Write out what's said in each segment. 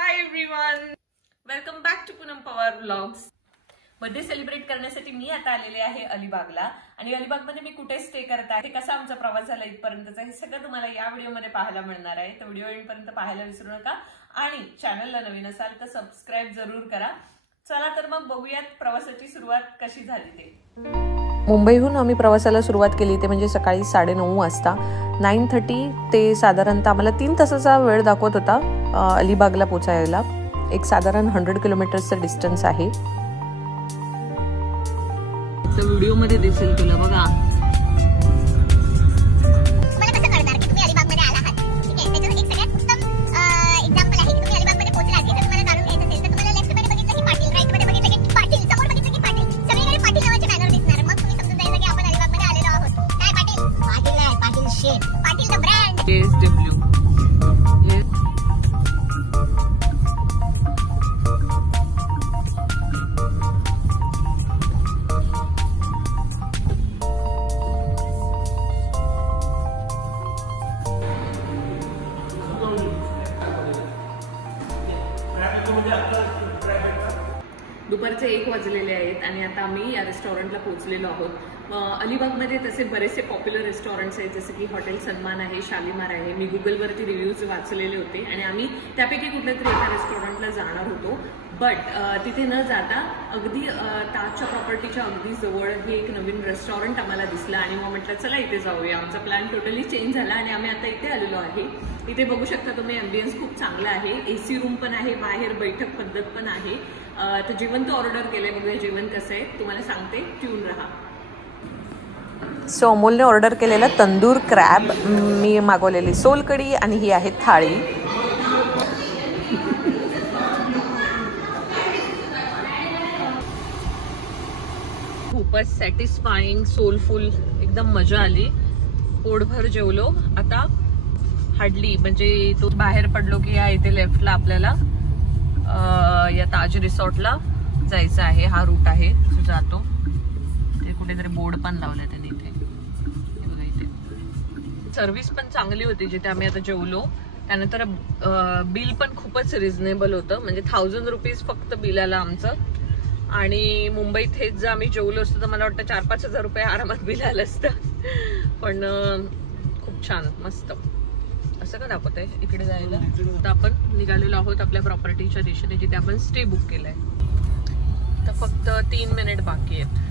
High everyone, welcome back to Poonam Pawar vlogs. Birthday celebrate करण्यासाठी मी आता आलेले आहे अलिबागला. आणि अलिबागमध्ये मी कुठे स्टे करत आहे, कसा आमचा प्रवास झाला इथपर्यंतचा, हे सगळं तुम्हाला या व्हिडिओमध्ये पाहायला मिळणार आहे. तर व्हिडिओ एंडपर्यंत पाहायला विसरू नका आणि चॅनलला नवीन असाल तर सबस्क्राईब जरूर करा. चला तर मग बघूयात प्रवासाची सुरुवात कशी झाली ते. मुंबईहून आम्ही प्रवासाला सुरुवात केली ते म्हणजे सकाळी 9:30 वाजता. 9:30 ते साधारणतः आम्हाला 3 तासाचा वेळ दाखवत होता अलिबागला पोचायला. एक साधारण 100 किलोमीटरचं डिस्टन्स आहे. व्हिडिओ मध्ये दिसेल तुला बघा. दुपारचे 1 वाजलेले आहेत आणि आता आम्ही या रेस्टॉरंटला पोहोचलेलो आहोत. अलिबागमध्ये तसे बरेचसे पॉप्युलर रेस्टॉरंट्स आहेत, जसे की हॉटेल सन्मान आहे, शालीमार आहे. मी गुगलवरती रिव्ह्यूज वाचलेले होते आणि आम्ही त्यापैकी कुठल्या तरी एका रेस्टॉरंटला जाणार होतो. बट तिथे न जाता अगदी ताजच्या प्रॉपर्टीच्या अगदी जवळ हे एक नवीन रेस्टॉरंट आम्हाला दिसलं आणि मग म्हटलं चला इथे जाऊया. आमचा प्लॅन टोटली चेंज झाला आणि आम्ही आता इथे आलेलो आहे. इथे बघू शकता तुम्ही, ॲम्बियन्स खूप चांगला आहे. AC रूम पण आहे, बाहेर बैठक पद्धत पण आहे. तर जेवण तो ऑर्डर केलंय, बघूया जेवण कसं आहे तुम्हाला सांगते, ट्यून राहा. सो अमोलने ऑर्डर केलेला तंदूर क्रॅब, मी मागवलेली सोलकढी आणि ही आहे थाळी. खूपच सॅटिस्फाईंग, सोलफुल, एकदम मजा आली. पोटभर जेवलो. आता हार्डली म्हणजे तो बाहेर पडलो की या इथे लेफ्टला आपल्याला या ताज रिसॉर्टला जायचं आहे. हा रूट आहे जो जातो. ते कुठेतरी बोर्ड पण लावलाय त्यांनी इथे. हे बघा इथे सर्व्हिस पण चांगली होती जिथे आम्ही आता जेवलो. त्यानंतर बिल पण खूपच रिझनेबल होतं, म्हणजे 1000 रुपीज फक्त बिल आलं आमचं. आणि मुंबईत हेच जर आम्ही जेवलो असतो तर मला वाटतं 4-5 हजार रुपये आरामात बिल आलं असतं. पण खूप छान, मस्त. असं का दाखवत आहे इकडे जायला. तर आपण निघालेलो आहोत आपल्या प्रॉपर्टीच्या दिशेने, जिथे आपण स्टे बुक केलाय. तर फक्त 3 मिनिट बाकी आहेत.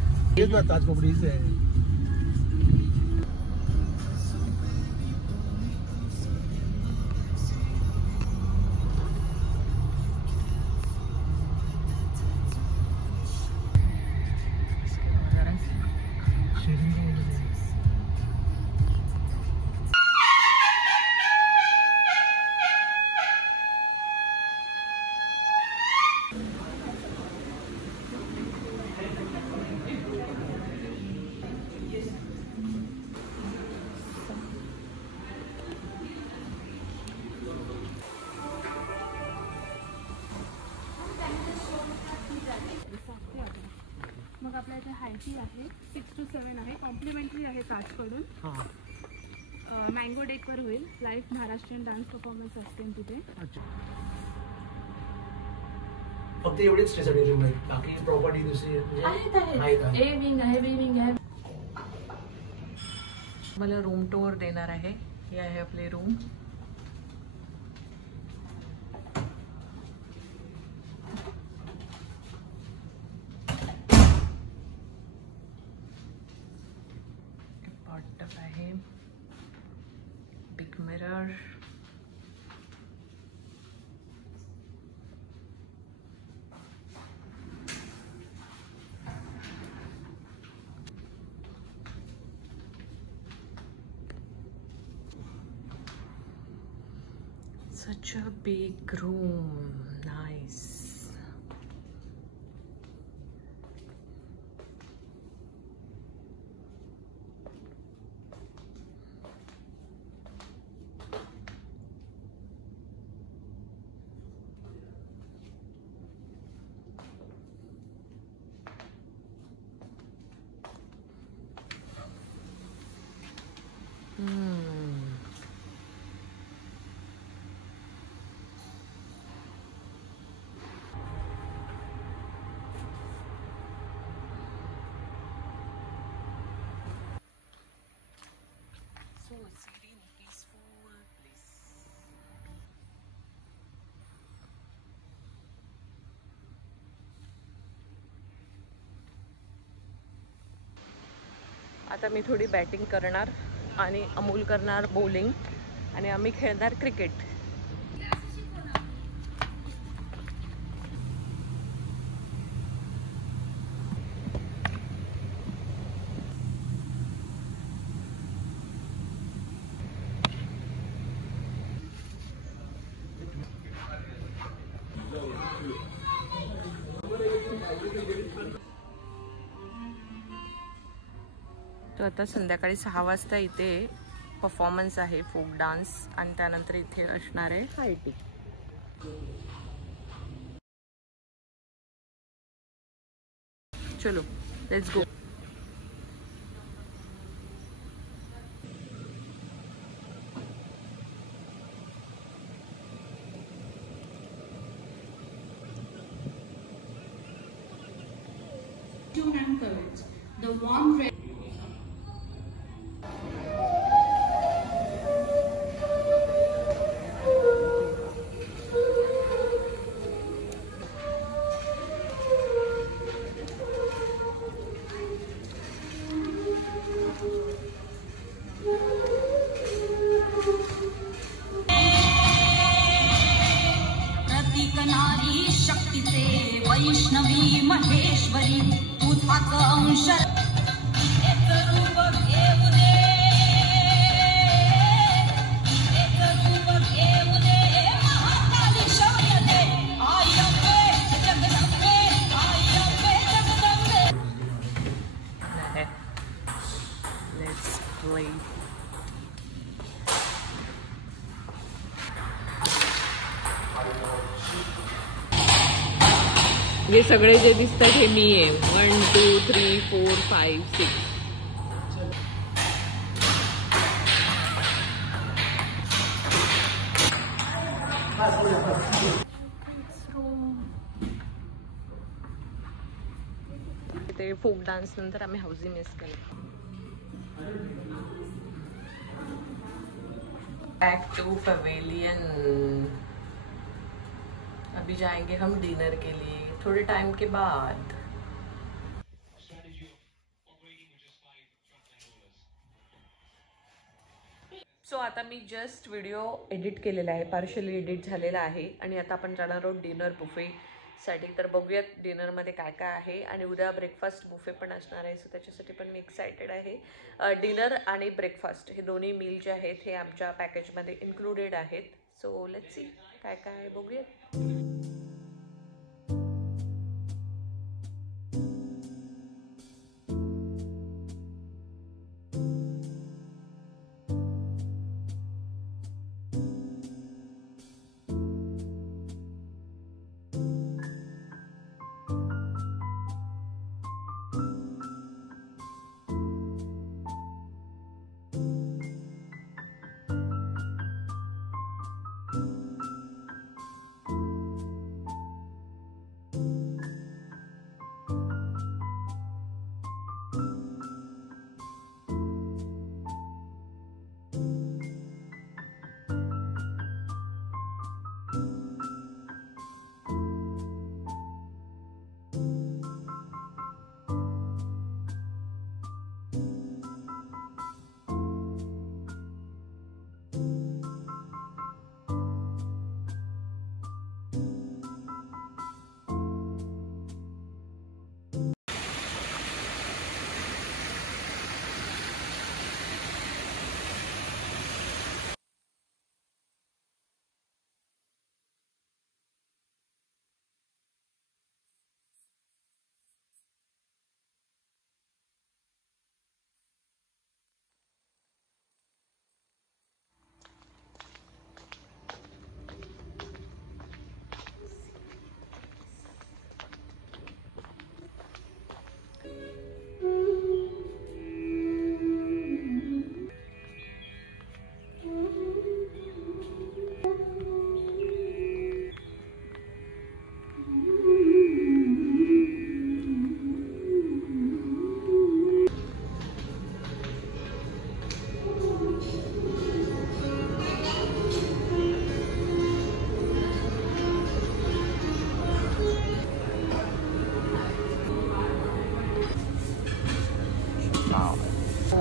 मग आपल्या इथे हायटी आहे, 6 to 7 आहे, कॉम्प्लिमेंटरी आहे ताजकडून. मँगो डेकवर होईल. लाईव्ह महाराष्ट्रीयन डान्स परफॉर्मन्स असते तिथे. फक्त एवढेच त्यासाठी रूम आहेत, बाकी प्रॉपर्टी दुसरी ए विंग आहे, बी विंग आहे. मला रूम टूर देणार आहे. हे आहे आपले रूम. आहे big mirror. Such a big room. Nice. आता मी थोडी बॅटिंग करणार आणि अमोल करणार बॉलिंग आणि आम्ही खेळणार क्रिकेट. तो आता संध्याकाळी 6 वाजता इथे परफॉर्मन्स आहे, फोक डान्स, आणि त्यानंतर इथे असणार आहे पार्टी. चलो let's go. and thirds. The warm red. नारी शक्तीचे वैष्णवी महेश्वरी तुझाच अंश रूप घेऊ दे, रूप घेऊ दे, महाकाली शौर्य दे, आई अंबे जगदंबे, आई अंबे जगदंबे. Let's play. हे सगळे जे दिसतात हे मी आहे. 1 2 3 4 5 6. ते फोक डान्स नंतर आम्ही हाऊसी मिस केलं. Back to pavilion. अभी जाएंगे हम डिनर के लिए थोड़े टाइम के बाद. सो आता मी जस्ट व्हिडिओ एडिट केलेला आहे, पार्शली एडिट झालेला आहे, आणि आता आपण जाणार आहोत डिनर बुफेसाठी. तर बघूयात डिनरमध्ये काय काय आहे, आणि उद्या ब्रेकफास्ट बुफे पण असणार आहे, सो त्याच्यासाठी पण मी एक्सायटेड आहे. डिनर आणि ब्रेकफास्ट हे दोन्ही मील जे आहेत हे आमच्या पॅकेजमध्ये इन्क्लुडेड आहेत. सो लेट्स सी काय काय आहे, बघूयात.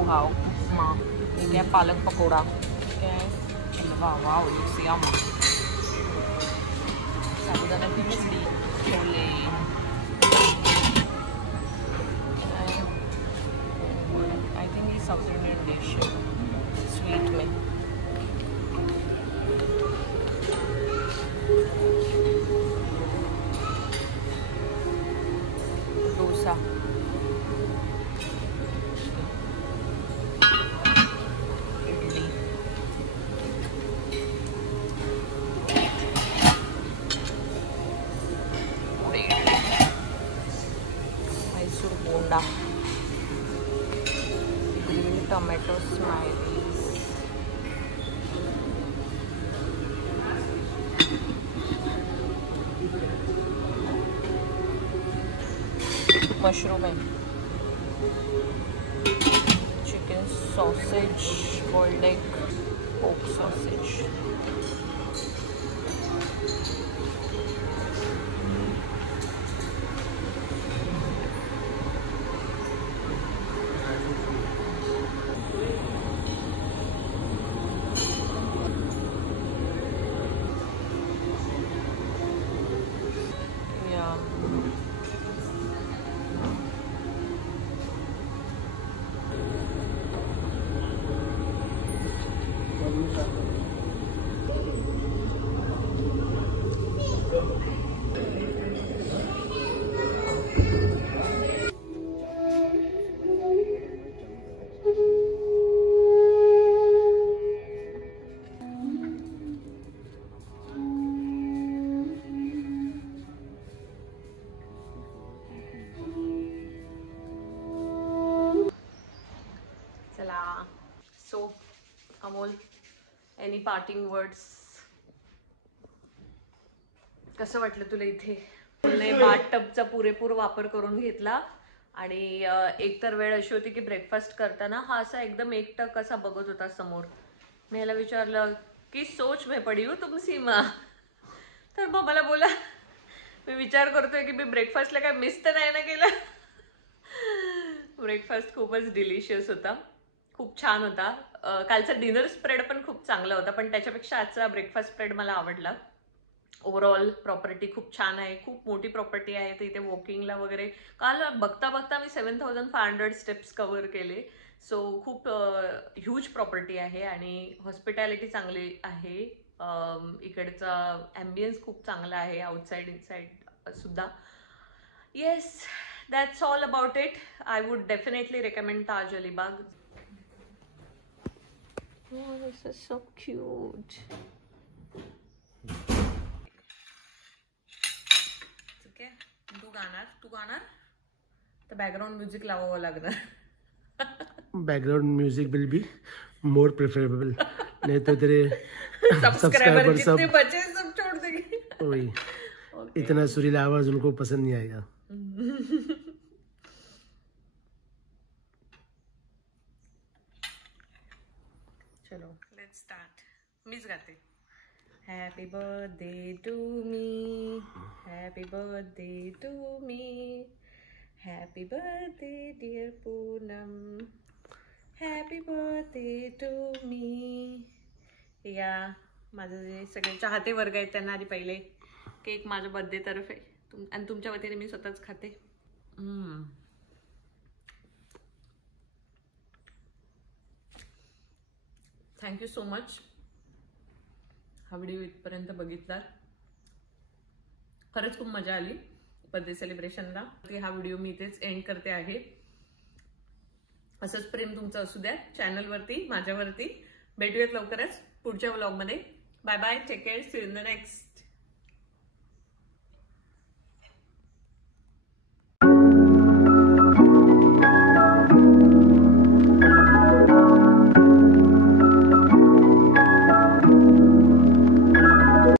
वाव उपमा, ठीक आहे पालक पकोडा, ठीक आहे wow wow yum, sabudana khichdi, chhole, I think ये साउथ इंडियन डिश है स्वीट में। Dosa, idli, Mysore bonda, green tomato smileys, mushroom है, chicken sausage, boiled egg, pork sausage, so Amol, any parting words? कसं वाटलं तुला इथे? बाथटबचा पुरेपूर वापर करून घेतला आणि एक तर वेळ अशी होती की ब्रेकफास्ट करताना हा असा एकदम एकटक असा बघत होता समोर. मी ह्याला विचारलं की सोच में पडी हो तुम सीमा, तर मग मला बोला मी विचार करतोय की मी ब्रेकफास्टला काय मिस तर नाही ना केलं. ब्रेकफास्ट खूपच डिलिशियस होता, खूप छान होता. कालचा डिनर स्प्रेड पण खूप चांगला होता, पण त्याच्यापेक्षा आजचा ब्रेकफास्ट स्प्रेड मला आवडला. ओव्हरऑल प्रॉपर्टी खूप छान आहे, खूप मोठी प्रॉपर्टी आहे. तर इथे वॉकिंगला वगैरे काल बघता बघता मी 7500 स्टेप्स कव्हर केले. सो खूप ह्यूज प्रॉपर्टी आहे आणि हॉस्पिटॅलिटी चांगली आहे. इकडचा ॲम्बियन्स खूप चांगला आहे, आउटसाइड इनसाइड सुद्धा. Yes, that's all about it. I would definitely recommend Taj Alibag. Oh, this is so cute. ठीक आहे, तू गाणार तर बॅकग्राऊंड म्युझिक लावावं लागणार. Background music will be more preferable, नहीं तो तेरे सब्सक्राइबर जितने बचे सब छोड़ देंगे. वही इतना सुरीला आवाज उनको पसंद नहीं आएगा. चलो लेट्स स्टार्ट. मीच गाते. Happy birthday to me, happy birthday to me, happy birthday dear Poonam, happy birthday to me. या माझं जे सगळे चाहते वर्ग आहेत त्यांना आधी पहिले केक माझ्या बर्थडे तर्फे आणि तुमच्या वतीने मी स्वतःच खाते. थँक्यू सो मच हा व्हिडिओ इथपर्यंत बघितला. खरंच खूप मजा आली बर्थडे सेलिब्रेशनला. हा व्हिडिओ मी इथेच एंड करते आहे. असंच प्रेम तुमचं असू द्या चॅनलवरती, माझ्यावरती. भेटूयात लवकरच पुढच्या व्लॉगमध्ये. Bye bye, take care, see you in the next.